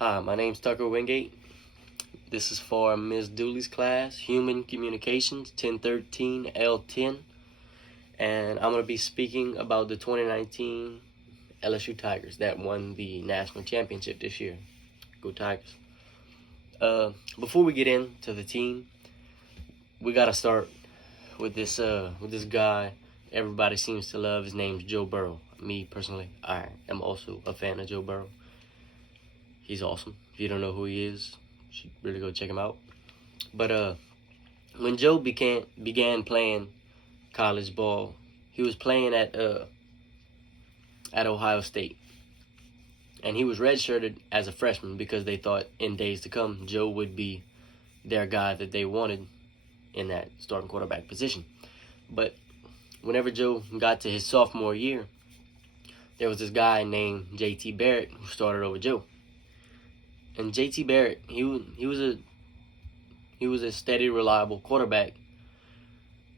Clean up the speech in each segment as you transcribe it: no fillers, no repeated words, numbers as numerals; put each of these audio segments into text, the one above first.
Hi, my name's Tucker Wingate. This is for Ms. Dooley's class, Human Communications 1013 L10, and I'm going to be speaking about the 2019 LSU Tigers that won the national championship this year. Go Tigers. Before we get into the team, we got to start with this guy everybody seems to love. His name's Joe Burrow. Me personally, I am also a fan of Joe Burrow. He's awesome. If you don't know who he is, you should really go check him out. But when Joe began playing college ball, he was playing at Ohio State, and he was redshirted as a freshman because they thought in days to come Joe would be their guy that they wanted in that starting quarterback position. But whenever Joe got to his sophomore year, there was this guy named J.T. Barrett who started over Joe. And J.T. Barrett, he was a steady, reliable quarterback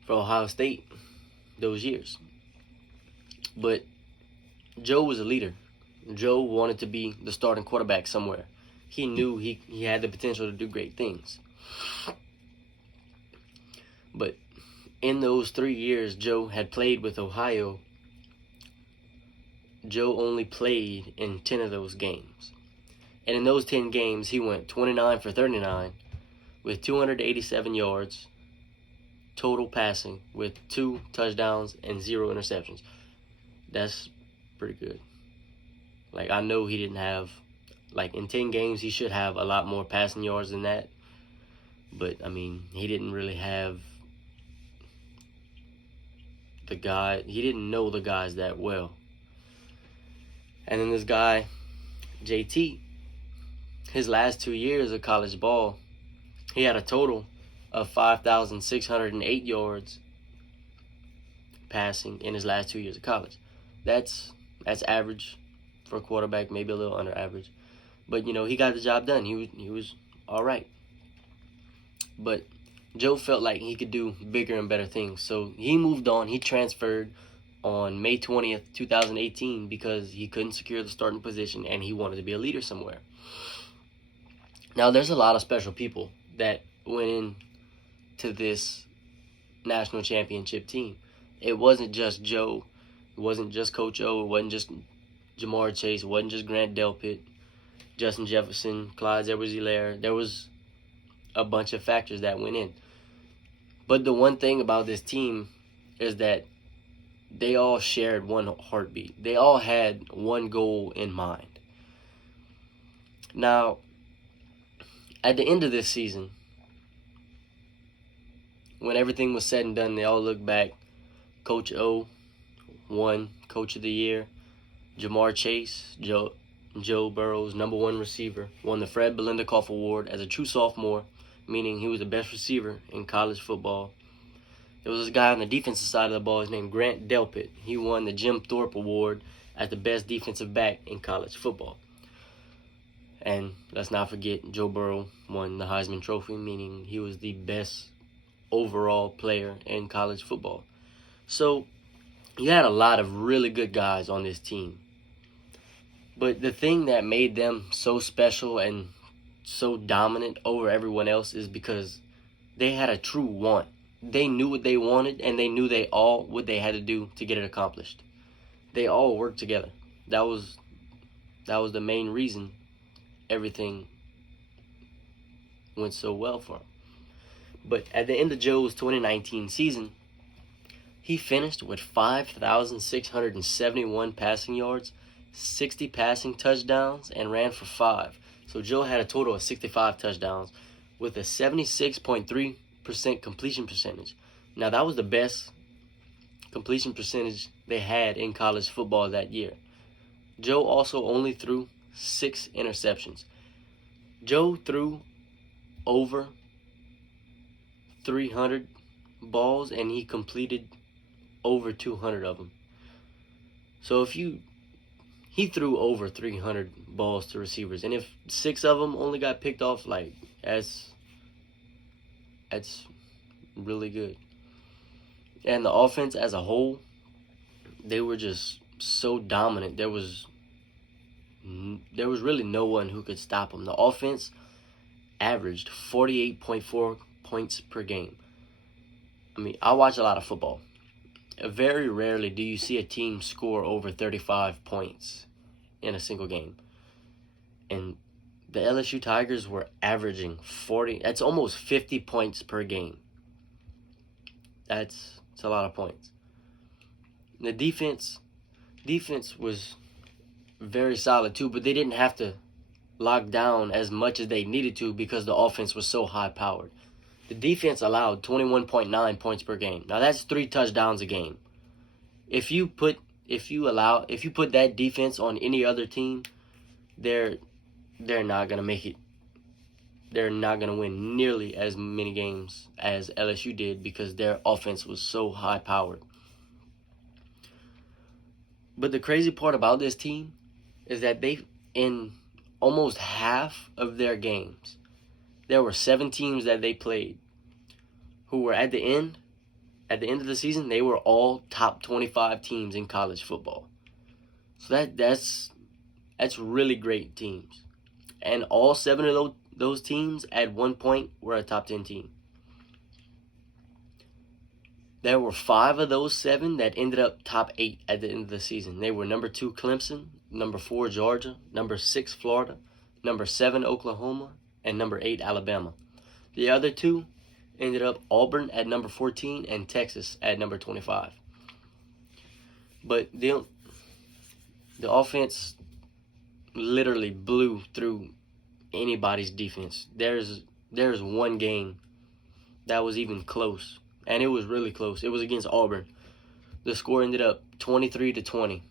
for Ohio State those years. But Joe was a leader. Joe wanted to be the starting quarterback somewhere. He knew he had the potential to do great things. But in those 3 years Joe had played with Ohio, Joe only played in 10 of those games. And in those 10 games, he went 29 for 39 with 287 yards total passing with 2 touchdowns and 0 interceptions. That's pretty good. Like, I know he didn't have, like, in 10 games, he should have a lot more passing yards than that. But, I mean, he didn't really have he didn't know the guys that well. And then this guy, JT, his last 2 years of college ball, he had a total of 5,608 yards passing in his last 2 years of college. That's average for a quarterback, maybe a little under average. But, you know, he got the job done. He was all right. But Joe felt like he could do bigger and better things. So he moved on. He transferred on May 20th, 2018 because he couldn't secure the starting position and he wanted to be a leader somewhere. Now, there's a lot of special people that went into this national championship team. It wasn't just Joe. It wasn't just Coach O. It wasn't just Ja'Marr Chase. It wasn't just Grant Delpit, Justin Jefferson, Clyde Edwards-Helaire. There was a bunch of factors that went in. But the one thing about this team is that they all shared one heartbeat. They all had one goal in mind. Now, at the end of this season, when everything was said and done, they all look back. Coach O won Coach of the Year. Ja'Marr Chase, Joe Burrow's #1 receiver, won the Fred Bilenikoff Award as a true sophomore, meaning he was the best receiver in college football. There was this guy on the defensive side of the ball. His name Grant Delpit. He won the Jim Thorpe Award as the best defensive back in college football. And let's not forget, Joe Burrow won the Heisman Trophy, meaning he was the best overall player in college football. So you had a lot of really good guys on this team. But the thing that made them so special and so dominant over everyone else is because they had a true want. They knew what they wanted, and they knew what they had to do to get it accomplished. They all worked together. That was the main reason everything went so well for him. But at the end of Joe's 2019 season, he finished with 5,671 passing yards, 60 passing touchdowns, and ran for 5. So Joe had a total of 65 touchdowns with a 76.3% completion percentage. Now, that was the best completion percentage they had in college football that year. Joe also only threw 6 interceptions. Joe threw over 300 balls and he completed over 200 of them. So he threw over 300 balls to receivers, and if 6 of them only got picked off, like, that's really good. And the offense as a whole, they were just so dominant. There was there was really no one who could stop them. The offense averaged 48.4 points per game. I mean, I watch a lot of football. Very rarely do you see a team score over 35 points in a single game. And the LSU Tigers were averaging 40. That's almost 50 points per game. That's a lot of points. The defense was very solid too, but they didn't have to lock down as much as they needed to because the offense was so high powered. The defense allowed 21.9 points per game. Now that's 3 touchdowns a game. If you put that defense on any other team, they're not gonna make it. They're not gonna win nearly as many games as LSU did because their offense was so high powered. But the crazy part about this team is that in almost half of their games, there were 7 teams that they played who were at the end of the season, they were all top 25 teams in college football. So that's really great teams. And all 7 of those teams at one point were a top 10 team. There were 5 of those 7 that ended up top 8 at the end of the season. They were number 2 Clemson, number 4 Georgia, number 6 Florida, number 7 Oklahoma, and number 8 Alabama. The other 2 ended up Auburn at number 14 and Texas at number 25. But the offense literally blew through anybody's defense. There's one game that was even close, and it was really close. It was against Auburn. The score ended up 23-20,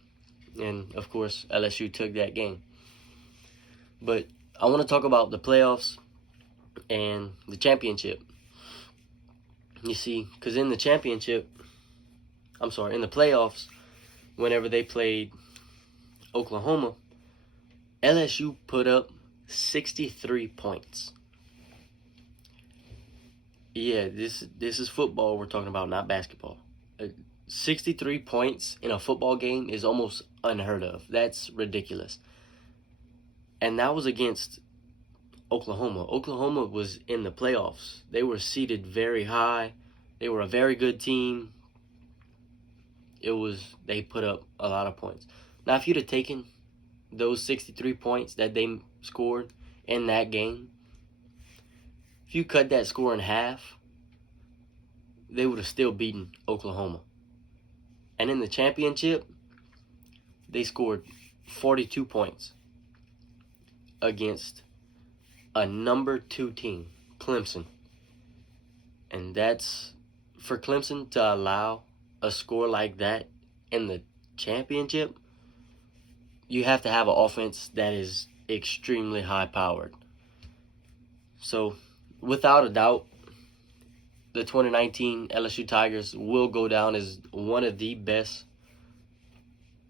and of course LSU took that game. But I want to talk about the playoffs and the championship. You see, because in the playoffs, whenever they played Oklahoma, LSU put up 63 points. Yeah, this is football we're talking about, not basketball. 63 points in a football game is almost unheard of. That's ridiculous. And that was against Oklahoma. Oklahoma was in the playoffs. They were seated very high. They were a very good team. They put up a lot of points. Now, if you'd have taken those 63 points that they scored in that game, if you cut that score in half, they would have still beaten Oklahoma. And in the championship, they scored 42 points against a number 2 team, Clemson. And that's, for Clemson to allow a score like that in the championship, you have to have an offense that is extremely high powered. So, without a doubt, the 2019 LSU Tigers will go down as one of the best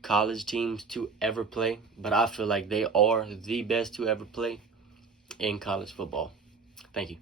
college teams to ever play. But I feel like they are the best to ever play in college football. Thank you.